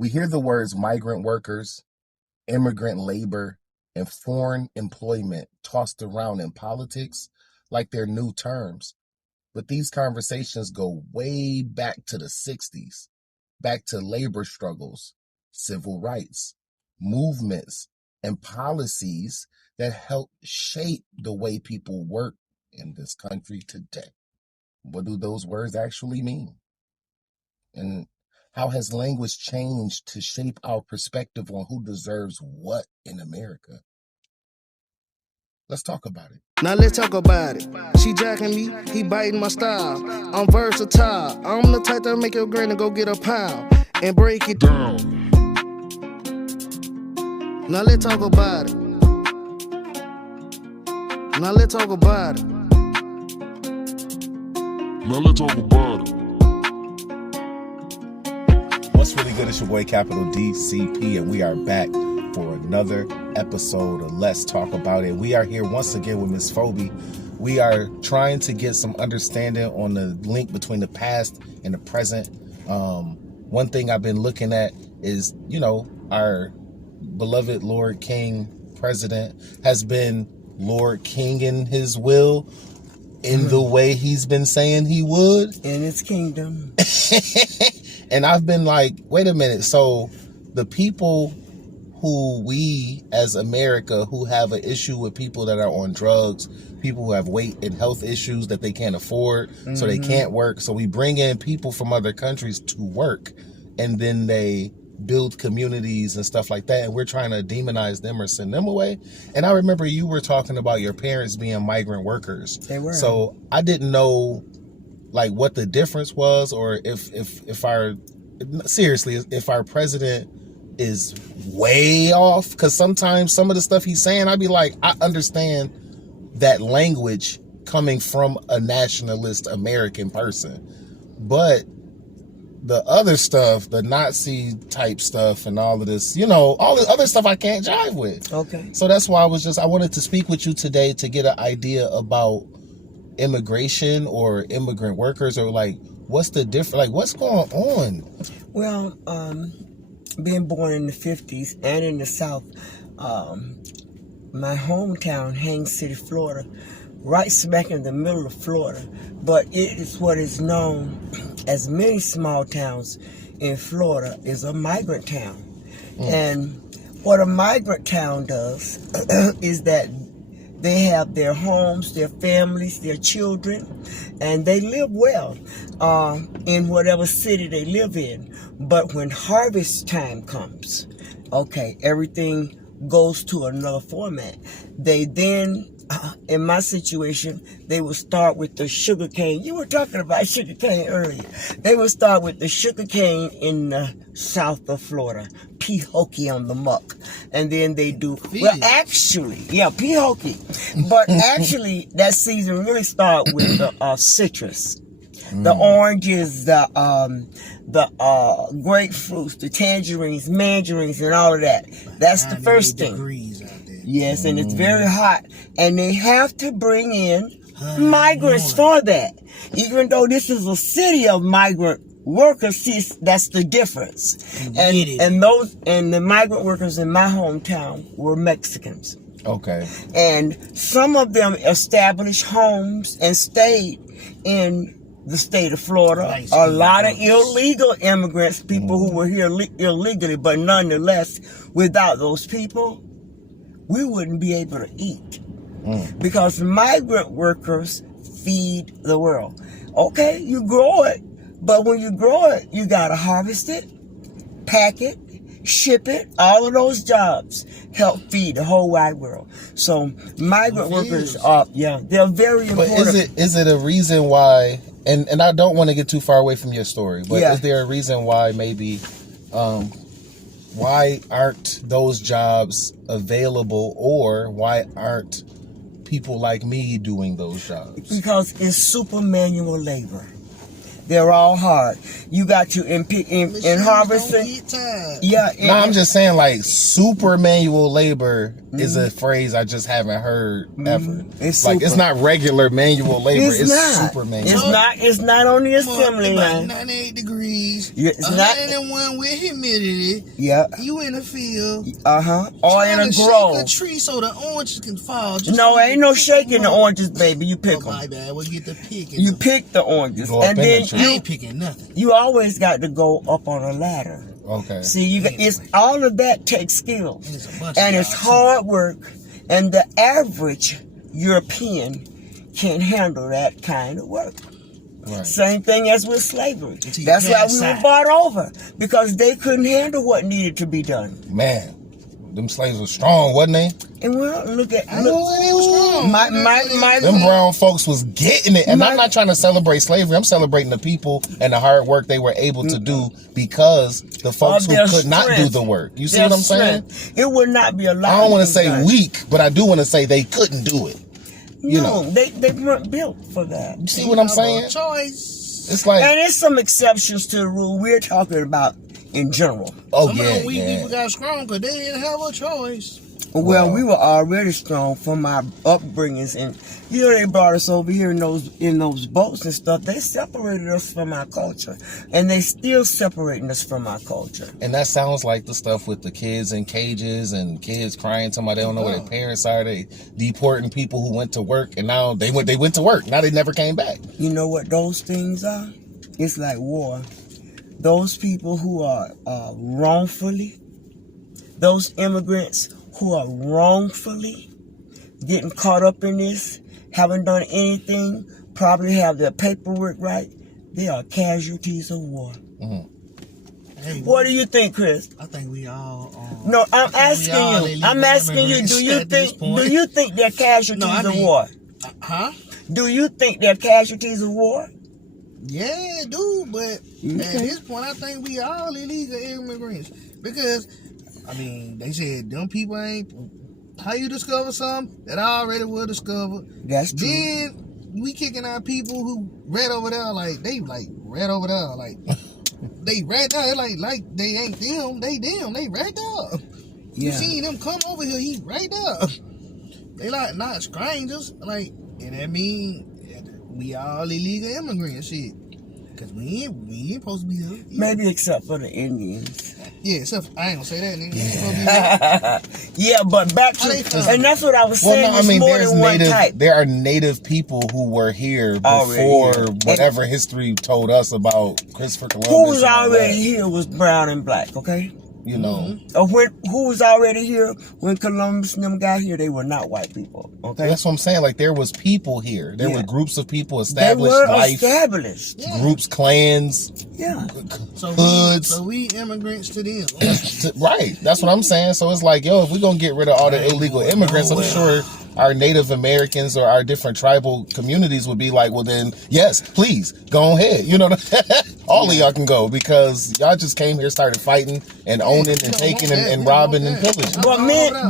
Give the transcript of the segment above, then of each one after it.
We hear the words migrant workers, immigrant labor, and foreign employment tossed around in politics like they're new terms. But these conversations go way back to the 60s, back to labor struggles, civil rights, movements, and policies that help shape the way people work in this country today. What do those words actually mean? And how has language changed to shape our perspective on who deserves what in America? Let's talk about it. Now let's talk about it. She jacking me, he biting my style. I'm versatile. I'm the type that make your granny go get a pound and break it down. Now let's talk about it. Now let's talk about it. Now let's talk about it. What's really good? It's your boy Capital DCP, and we are back for another episode of Let's Talk About It. We are here once again with Miss Phoebe. We are trying to get some understanding on the link between the past and the present. One thing I've been looking at is, our beloved Lord King president has been Lord King in his will in the way he's been saying he would. In his kingdom. And I've been like, wait a minute. So the people who we as America who have an issue with people that are on drugs, people who have weight and health issues that they can't afford, so they can't work. So we bring in people from other countries to work, and then they build communities and stuff like that. And we're trying to demonize them or send them away. And I remember you were talking about your parents being migrant workers. They were. So I didn't know like what the difference was, or if our president is way off, because sometimes some of the stuff he's saying, I'd be like, I understand that language coming from a nationalist American person, but the other stuff, the Nazi type stuff and all of this, all the other stuff I can't jive with. Okay. So that's why I wanted to speak with you today to get an idea about immigration or immigrant workers, or like what's the difference, like what's going on? Well, being born in the 50s and in the South, my hometown, Haines City, Florida, right smack in the middle of Florida, but it is what is known as many small towns in Florida is a migrant town. And what a migrant town does is that they have their homes, their families, their children, and they live well in whatever city they live in. But when harvest time comes, everything goes to another format. They then, in my situation, they will start with the sugar cane. You were talking about sugar cane earlier. They will start with the sugar cane in the south of Florida, Pahokee on the Muck. And then they do, Pahokee. But actually, that season really starts with the citrus. The oranges, the grapefruits, the tangerines, mandarins, and all of that. That's the first thing. Yes, and it's very hot. And they have to bring in migrants for that. Even though this is a city of migrant workers, see, that's the difference. And the migrant workers in my hometown were Mexicans. Okay. And some of them established homes and stayed in the state of Florida. A lot of illegal immigrants, people who were here illegally, but nonetheless, without those people, we wouldn't be able to eat. Because migrant workers feed the world. Okay, you grow it, but when you grow it, you gotta harvest it, pack it, ship it. All of those jobs help feed the whole wide world. So migrant workers are, they're very important. But is it a reason why, and I don't want to get too far away from your story, but is there a reason why maybe, why aren't those jobs available, or why aren't people like me doing those jobs? Because it's super manual labor. They're all hard. You got to in harvesting. Yeah. I'm just saying, like, super manual labor is a phrase I just haven't heard ever. It's like, super. it's not regular manual labor. It's not. super manual. It's not on the assembly line. 98 degrees. Yeah, it's not. 101 with humidity. Yeah. You in the field. Or in a grove. Shake a tree so the oranges can fall. No, ain't no shaking the oranges, baby. You pick them. My bad. We'll get the picking. You pick the oranges, and then I ain't picking nothing. you always got to go up on a ladder. Okay. See, it's all of that takes skills, and it's hard work, and the average European can handle that kind of work. Right. Same thing as with slavery. That's why we were bought over, because they couldn't handle what needed to be done. Man, them slaves were strong, wasn't they? And well, look at They was strong. Them brown folks was getting it. And I'm not trying to celebrate slavery. I'm celebrating the people and the hard work they were able to do because the folks who could not do the work. You see what I'm saying? It would not be a lot. I don't want to say weak, but I do want to say they couldn't do it. You know. They weren't built for that. You see what I'm saying? Choice. It's like, and there's some exceptions to the rule. We're talking about in general. oh Some of yeah, them weak people got strong because they didn't have a choice. Well, we were already strong from our upbringings, and they brought us over here in those boats and stuff. They separated us from our culture, and they still separating us from our culture. And that sounds like the stuff with the kids in cages and kids crying, talking about they don't know where their parents are. They deporting people who went to work, and now they went to work. Now they never came back. You know what those things are? It's like war. Those people who are wrongfully, those immigrants who are wrongfully getting caught up in this, haven't done anything, probably have their paperwork right, they are casualties of war. Hey, What do you think, Chris? I think we all. No, I'm asking you. I'm asking you. Do you think they're casualties of war? Huh? Do you think they're casualties of war? Yeah, dude. But at this point, I think we all illegal immigrants because, I mean, they said them people ain't. How you discover something that I already will discover? That's true. Then we kicking out people who right over there, like they like right over there, like. They right there, like they ain't them, they right there. You seen them come over here, he right there. They like not strangers, like, and that mean we all illegal immigrants, shit. Cause we ain't supposed to be here. Maybe except for the Indians. Yeah, except I ain't gonna say that, nigga. Yeah, but back to, and that's what I was saying. Well, no, I mean, more than one type. there are native people who were here before whatever history told us about Christopher Columbus. Who was already here was brown and black, okay? You know. Who was already here when Columbus and them got here, they were not white people, okay? That's what I'm saying. Like, there was people here. There were groups of people established. They were life, established. Groups, clans, hoods. So we immigrants to them. Right. That's what I'm saying. So it's like, yo, if we're going to get rid of all the illegal immigrants, I'm sure our Native Americans or our different tribal communities would be like, well, then, yes, please, go ahead. You know, all of y'all can go because y'all just came here, started fighting and owning and taking and robbing and pillaging.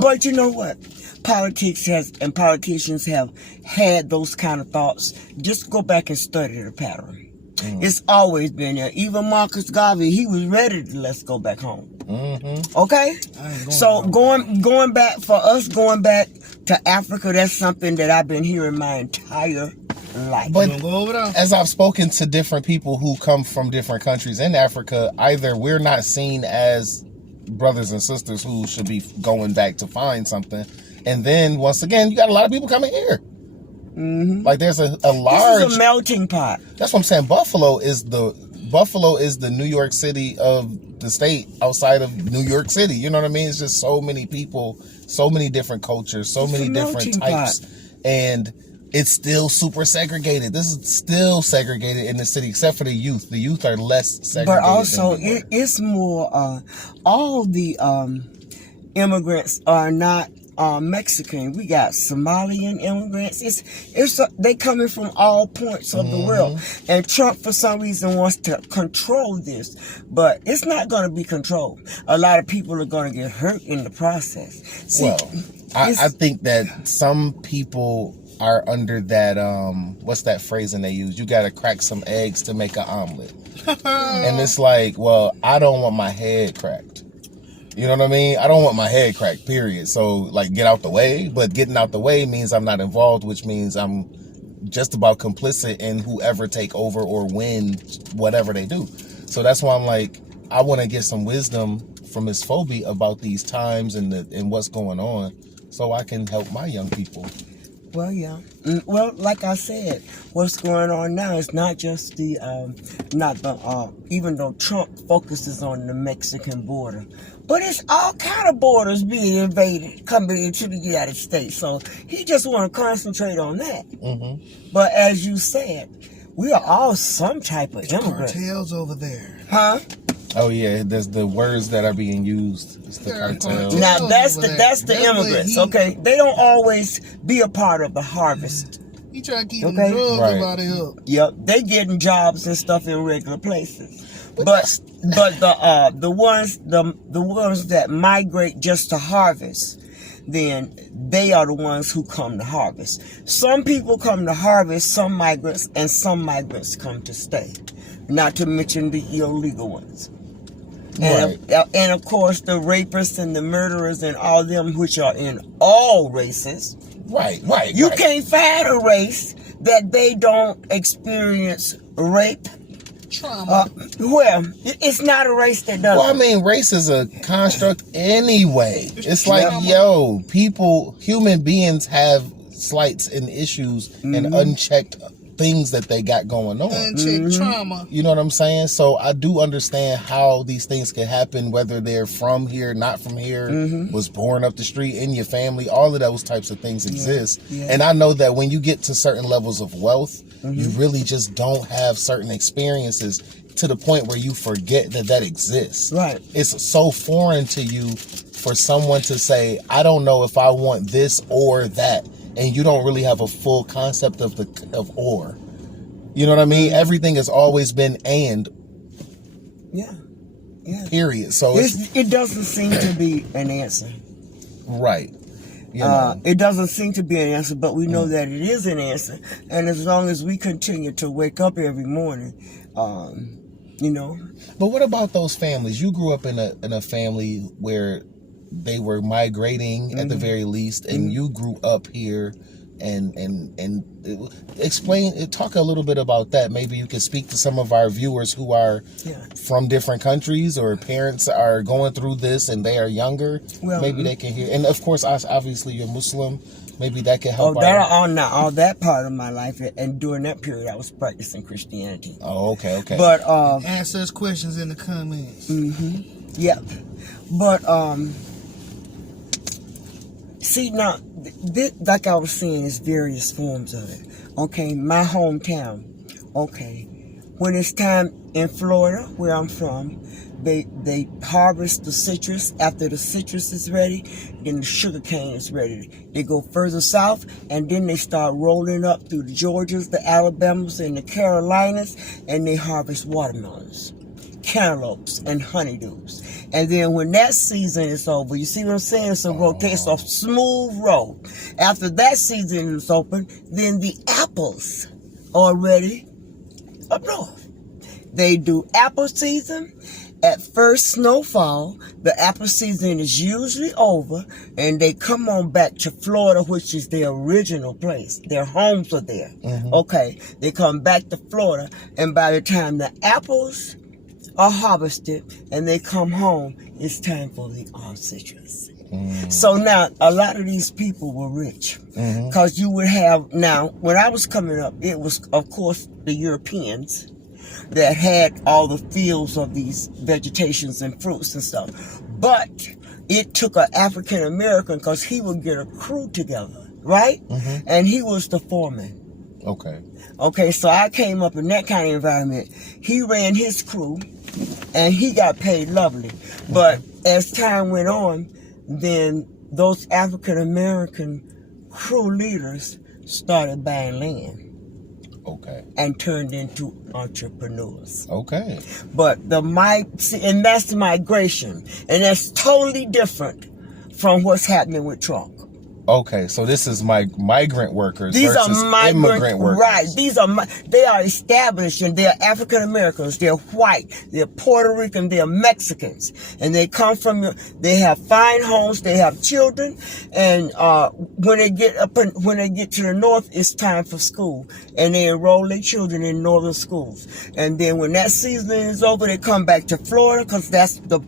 But you know what? Politicians have had those kind of thoughts. Just go back and study the pattern. It's always been there. Even Marcus Garvey, he was ready to let's go back home. Okay? So going back to Africa, that's something that I've been hearing my entire life. But as I've spoken to different people who come from different countries in Africa, either we're not seen as brothers and sisters who should be going back to find something. And then once again, you got a lot of people coming here. Like there's a large... This is a melting pot. That's what I'm saying. Buffalo is the New York City of the state outside of New York City. You know what I mean? It's just so many people, so many different cultures, so many different types. And it's still super segregated. This is still segregated in the city, except for the youth. The youth are less segregated. But also, it's more, all the immigrants are not Mexican. We got Somalian immigrants. They coming from all points of the world. And Trump, for some reason, wants to control this. But it's not going to be controlled. A lot of people are going to get hurt in the process. See, I think that some people are under that what's that phrasing they use? You gotta crack some eggs to make an omelet. And it's like, well, I don't want my head cracked. You know what I mean? I don't want my head cracked, period. So like get out the way, but getting out the way means I'm not involved, which means I'm just about complicit in whoever take over or win whatever they do. So that's why I'm like, I want to get some wisdom from Miss Phoebe about these times and what's going on, so I can help my young people. Well, yeah. Well, like I said, what's going on now is not just even though Trump focuses on the Mexican border, but it's all kind of borders being invaded coming into the United States. So he just want to concentrate on that. Mm-hmm. But as you said, we are all some type of immigrant. Cartels over there. Huh? Oh yeah, there's the words that are being used. It's the cartel. Now that's the immigrants. Okay, they don't always be a part of the harvest. He try to keep them drugs about it up. Yep, they getting jobs and stuff in regular places. But the ones that migrate just to harvest, then they are the ones who come to harvest. Some people come to harvest, some migrants come to stay. Not to mention the illegal ones. And of course the rapists and the murderers and all them, which are in all races. Right. You can't find a race that they don't experience rape. Trauma. Well, it's not a race that doesn't. Well, I mean, race is a construct anyway. It's like, human beings have slights and issues and unchecked things that they got going on. Unchecked trauma. You know what I'm saying? So I do understand how these things can happen, whether they're from here, not from here, was born up the street, in your family, all of those types of things exist. Yeah. And I know that when you get to certain levels of wealth, you really just don't have certain experiences to the point where you forget that exists. Right. It's so foreign to you for someone to say, I don't know if I want this or that. And you don't really have a full concept of or. You know what I mean? Everything has always been and. Yeah. Period. So it doesn't seem to be an answer. Right. It doesn't seem to be an answer, but we know that it is an answer. And as long as we continue to wake up every morning, But what about those families? You grew up in a family where they were migrating at the very least, and you grew up here, and talk a little bit about that. Maybe you can speak to some of our viewers who are from different countries, or parents are going through this and they are younger. Well, maybe they can hear. And of course, obviously you're Muslim. Maybe that can help. All that part of my life, and during that period, I was practicing Christianity. Oh, okay. But answer us questions in the comments. Yeah, but see now, like I was saying, there's various forms of it. Okay, my hometown. Okay, when it's time in Florida, where I'm from, they harvest the citrus. After the citrus is ready, then the sugar cane is ready. They go further south, and then they start rolling up through the Georgias, the Alabamas, and the Carolinas, and they harvest watermelons, cantaloupes, and honeydews. And then when that season is over, you see what I'm saying? It's a smooth road. After that season is open, then the apples are ready up north. They do apple season. At first snowfall, the apple season is usually over, and they come on back to Florida, which is their original place. Their homes are there. Okay, they come back to Florida, and by the time the apples are harvested and they come home, it's time for the citrus. So now, a lot of these people were rich, because you would have, now, when I was coming up, it was, of course, the Europeans that had all the fields of these vegetations and fruits and stuff. But it took an African American, because he would get a crew together, right? And he was the foreman. Okay, so I came up in that kind of environment. He ran his crew, and he got paid lovely. But as time went on, then those African American crew leaders started buying land. And turned into entrepreneurs. But and that's the migration, and that's totally different from what's happening with Trump. Okay, so this is migrant workers These are versus migrant immigrant workers. Right. They are established, and they're African Americans. They're white. They're Puerto Rican. They're Mexicans, and they come from. They have fine homes. They have children, and when they get to the north, it's time for school, and they enroll their children in northern schools. And then when that season is over, they come back to Florida because that's the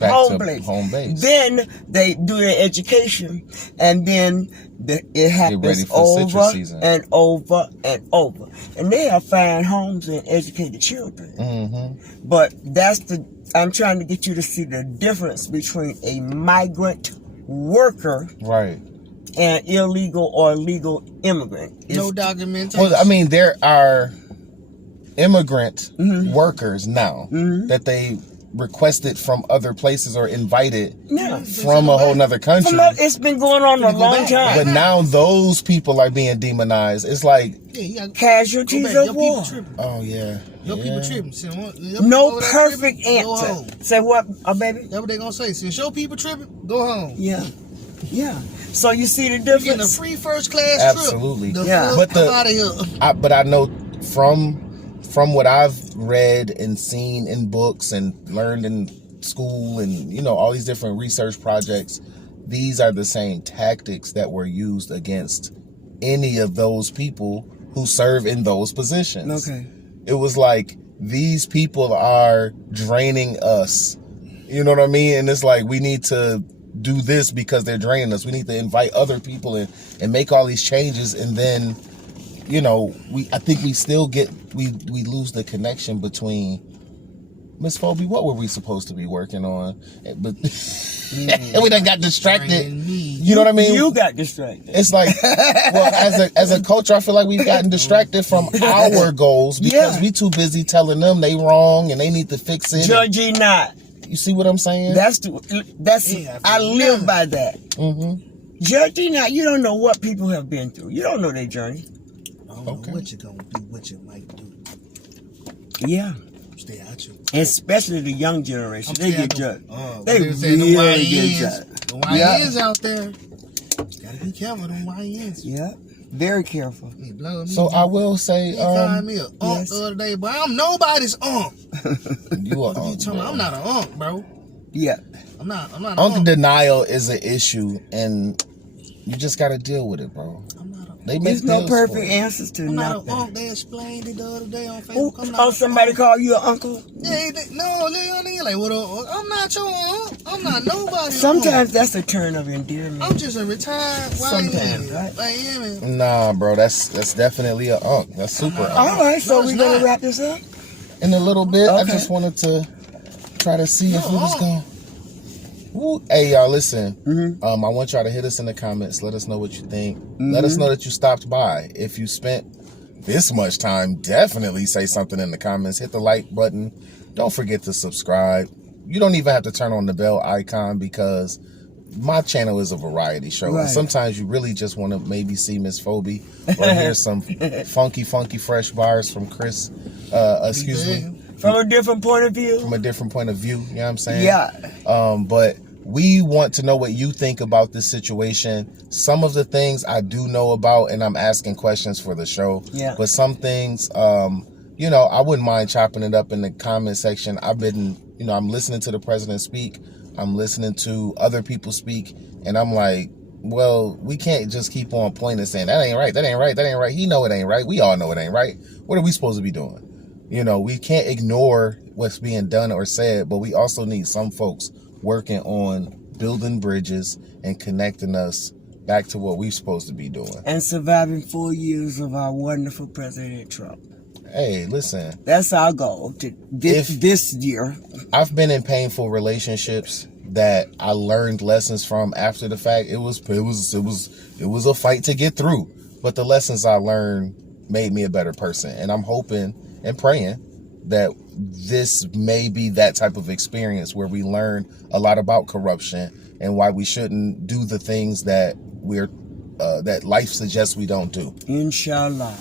home base. Then they do their education, and then it happens over and over and over. And they have fine homes and educated children. Mm-hmm. But I'm trying to get you to see the difference between a migrant worker, right, and illegal or legal immigrant. No documentation. Well, I mean, there are immigrant workers now that they requested from other places or invited from a whole nother country. It's been going on a long time. But now those people are being demonized. It's like casualties of war. Oh yeah. Your people tripping. No perfect answer. Say what, baby? That's what they gonna say. Since your people tripping, go home. Yeah. So you see the difference? You're getting a free first class Absolutely. trip. But I know from what I've read and seen in books and learned in school and, all these different research projects, these are the same tactics that were used against any of those people who serve in those positions. Okay. It was like, these people are draining us. You know what I mean? And it's like, we need to do this because they're draining us. We need to invite other people in and make all these changes, and then I think we still we lose the connection between Miss Phoebe. What were we supposed to be working on? But we done got distracted. You know what I mean? You got distracted. It's like, well, as a culture, I feel like we've gotten distracted from our goals because we too busy telling them they wrong and they need to fix it. Judge ye not. You see what I'm saying? I live by that. Mm-hmm. Judge ye not. You don't know what people have been through. You don't know their journey. I don't know what you're gonna do, what you might do. Yeah. Stay out your. Especially the young generation. They get judged. They really get judged. The YNs out there. Gotta be careful, them YNs. Yeah. Very careful. So I will say, called me a unk the other day, but I'm nobody's unk. You are unk. I'm not an unk, bro. Yeah. I'm not an unk. Denial is an issue, and you just gotta deal with it, bro. There's no perfect answers to nothing. I'm not an uncle. They explained it the other day on Facebook. Somebody call you an uncle? Yeah, they're like, what? I'm not your uncle. I'm not nobody. Sometimes that's a turn of endearment. I'm just a retired Sometimes, right? Nah, bro, that's definitely an uncle. That's super uncle. All right, so we're going to wrap this up? In a little bit. Okay. I just wanted to try to see if it was going. Ooh. Hey, y'all, listen. Mm-hmm. I want y'all to hit us in the comments. Let us know what you think. Mm-hmm. Let us know that you stopped by. If you spent this much time, definitely say something in the comments. Hit the like button. Don't forget to subscribe. You don't even have to turn on the bell icon because my channel is a variety show. Right. And sometimes you really just want to maybe see Miss Phoebe or hear some funky, fresh bars from Chris. Excuse me. From a different point of view. From a different point of view, you know what I'm saying? Yeah. But we want to know what you think about this situation. Some of the things I do know about, and I'm asking questions for the show. Yeah. But some things, I wouldn't mind chopping it up in the comment section. I've been, I'm listening to the president speak. I'm listening to other people speak. And I'm like, well, we can't just keep on pointing and saying, that ain't right, that ain't right, that ain't right. He know it ain't right. We all know it ain't right. What are we supposed to be doing? We can't ignore what's being done or said, but we also need some folks working on building bridges and connecting us back to what we're supposed to be doing. And surviving 4 years of our wonderful President Trump. Hey, listen. That's our goal this year. I've been in painful relationships that I learned lessons from after the fact. It was a fight to get through, but the lessons I learned made me a better person, and I'm hoping and praying that this may be that type of experience where we learn a lot about corruption and why we shouldn't do the things that that life suggests we don't do. Inshallah.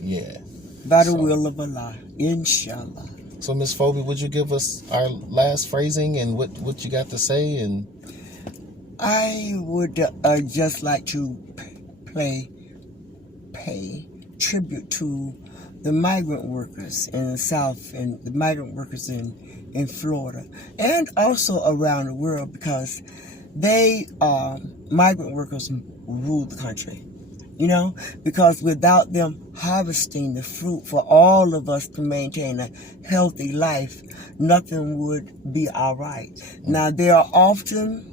Yeah. By the will of Allah. Inshallah. So, Miss Phoebe, would you give us our last phrasing and what you got to say? And I would just like to pay tribute to the migrant workers in the South and the migrant workers in Florida and also around the world, because migrant workers rule the country. Because without them harvesting the fruit for all of us to maintain a healthy life, nothing would be all right. Now, they are often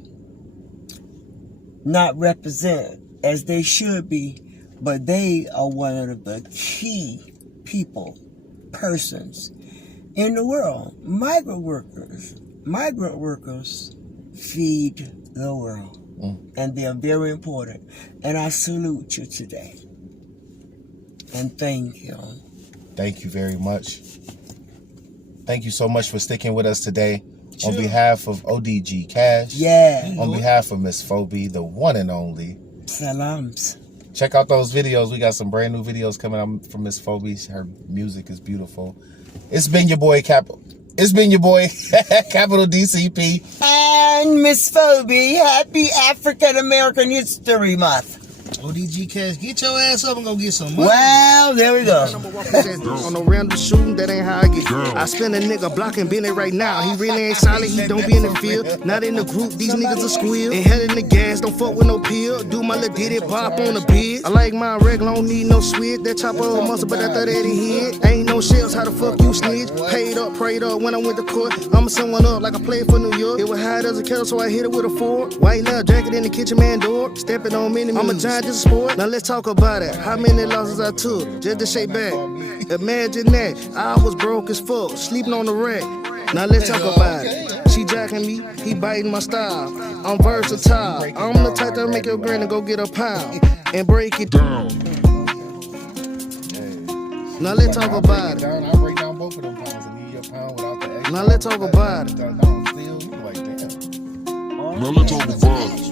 not represented as they should be, but they are one of the key persons in the world. Migrant workers feed the world. And they are very important. And I salute you today. And thank you. Thank you very much. Thank you so much for sticking with us today. Sure. On behalf of ODG Cash. Yeah. On behalf of Miss Phoebe, the one and only. Salams. Check out those videos. We got some brand new videos coming out from Miss Phoebe. Her music is beautiful. It's been your boy Capital DCP. And Miss Phoebe, happy African American History Month. ODG Cash, get your ass up and go get some money. Well, there we go. On no random shooting, that ain't how I get. I spend a nigga blocking Benny right now. He really ain't solid, he don't be in the field. Not in the group, these niggas are squeal. Inhaling the gas, don't fuck with no pill. Do my little ditty pop on the bed. I like my regular, don't need no switch. That chopper old muscle, but I thought that he hit. Ain't no shells, how the fuck you snitch? Paid up, prayed up when I went to court. I'ma send one up like I played for New York. It was high as a kettle, so I hit it with a fork. White leather jacket in the kitchen man door. Stepping on mini moves. I'm a giant, just a sport. Now let's talk about it. How many losses I took just to shake back? Imagine that. I was broke as fuck, sleeping on the rack. Now let's talk about it. She jacking me, he biting my style. I'm versatile. I'm the type that make your granny go get a pound and break it down. Now let's talk about it. I break down both of them pounds and give you a pound without the extra. Now let's talk about it. Now let's talk about it.